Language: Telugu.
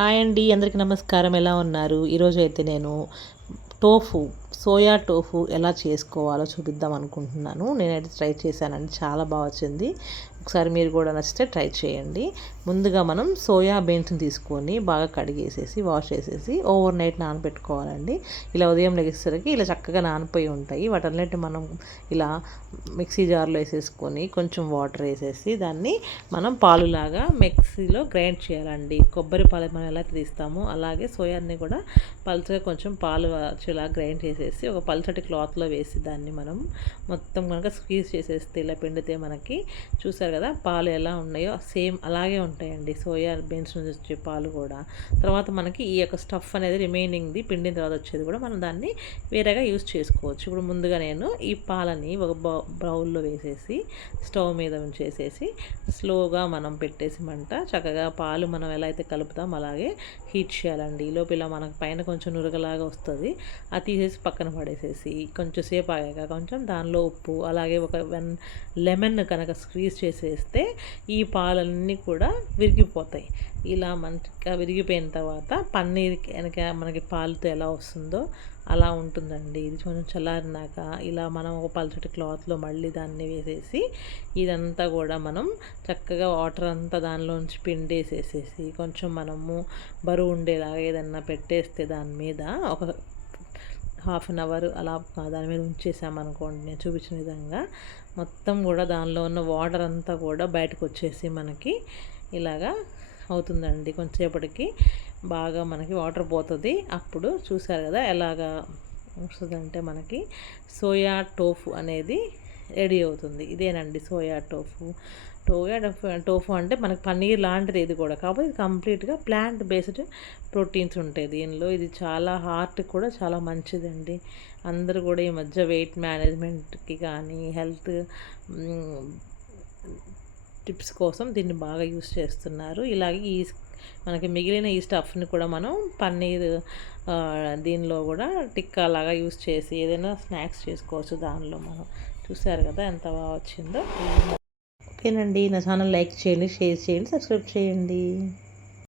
హాయ్ అండి, అందరికీ నమస్కారం. ఎలా ఉన్నారు? ఈరోజు అయితే నేను టోఫు సోయా టోఫు ఎలా చేసుకోవాలో చూపిద్దాం అనుకుంటున్నాను. నేనైతే ట్రై చేశానండి, చాలా బాగా వచ్చింది. ఒకసారి మీరు కూడా నచ్చితే ట్రై చేయండి. ముందుగా మనం సోయా బీన్స్ని తీసుకొని బాగా కడిగేసేసి వాష్ చేసేసి ఓవర్ నైట్ నానబెట్టుకోవాలండి. ఇలా ఉదయం లెగేసరికి ఇలా చక్కగా నానిపోయి ఉంటాయి. వాటన్నిటిని మనం ఇలా మిక్సీ జార్లో వేసేసుకొని కొంచెం వాటర్ వేసేసి దాన్ని మనం పాలులాగా మిక్సీలో గ్రైండ్ చేయాలండి. కొబ్బరి పాలు మనం ఎలా తీస్తామో అలాగే సోయాని కూడా పలుచగా కొంచెం పాలు వచ్చేలా గ్రైండ్ చేసేసి ఒక పల్చటి క్లాత్లో వేసి దాన్ని మనం మొత్తం కనుక స్క్వీజ్ చేసేస్తే ఇలా పిండితే మనకి చూసారు కదా పాలు ఎలా ఉన్నాయో సేమ్ అలాగే ఉంటాయండి. సోయా బీన్స్ నుంచి వచ్చే పాలు కూడా తర్వాత మనకి ఈ యొక్క స్టఫ్ అనేది రిమైనింగ్ది పిండిన తర్వాత వచ్చేది కూడా మనం దాన్ని వేరేగా యూస్ చేసుకోవచ్చు. ఇప్పుడు ముందుగా నేను ఈ పాలని ఒక బౌల్లో వేసేసి స్టవ్ మీద ఉంచేసేసి స్లోగా మనం పెట్టేసి మంట చక్కగా పాలు మనం ఎలా అయితే కలుపుతాం అలాగే హీట్ చేయాలండి. ఈ లోపు ఇలా మనకు పైన కొంచెం నురగలాగా వస్తుంది. అది తీసేసి పక్కన పడేసేసి కొంచెం సేపు ఆగాక కొంచెం దానిలో ఉప్పు అలాగే ఒక లెమన్ కనుక స్క్వీజ్ చేసేస్తే ఈ పాలన్నీ కూడా విరిగిపోతాయి. ఇలా మంచిగా విరిగిపోయిన తర్వాత పన్నీర్ కనుక మనకి పాలతో ఎలా వస్తుందో అలా ఉంటుందండి. ఇది కొంచెం చల్లారినాక ఇలా మనం ఒక పల్చటి క్లాత్లో మళ్ళీ దాన్ని వేసేసి ఇదంతా కూడా మనం చక్కగా వాటర్ అంతా దానిలోంచి పిండేసేసేసి కొంచెం మనము బరువు ఉండేలాగా ఏదన్నా పెట్టేస్తే దాని మీద ఒక హాఫ్ అన్ అవర్ అలా దాని మీద ఉంచేసామనుకోండి, నేను చూపించిన విధంగా మొత్తం కూడా దానిలో ఉన్న వాటర్ అంతా కూడా బయటకు వచ్చేసి మనకి ఇలాగా అవుతుందండి. కొంచెంసేపటికి బాగా మనకి వాటర్ పోతుంది. అప్పుడు చూసారు కదా ఎలాగా వస్తుందంటే మనకి సోయా టోఫు అనేది రెడీ అవుతుంది. ఇదేనండి సోయా టోఫు. టోఫు అంటే మనకి పన్నీర్ లాంటిది ఇది కూడా, కాకపోతే ఇది కంప్లీట్గా ప్లాంట్ బేస్డ్ ప్రోటీన్స్ ఉంటాయి దీనిలో. ఇది చాలా హార్ట్ కూడా చాలా మంచిదండి. అందరూ కూడా ఈ మధ్య వెయిట్ మేనేజ్మెంట్కి కానీ హెల్త్ టిప్స్ కోసం దీన్ని బాగా యూస్ చేస్తున్నారు. ఇలాగే ఈ మనకి మిగిలిన ఈ స్టఫ్ని కూడా మనం పన్నీర్ దీనిలో కూడా టిక్కా లాగా యూస్ చేసి ఏదైనా స్నాక్స్ చేసుకోవచ్చు దానిలో మనం. చూసారు కదా ఎంత బాగా వచ్చిందో. ఓకేనండి, నా ఛానల్ లైక్ చేయండి, షేర్ చేయండి, సబ్స్క్రైబ్ చేయండి.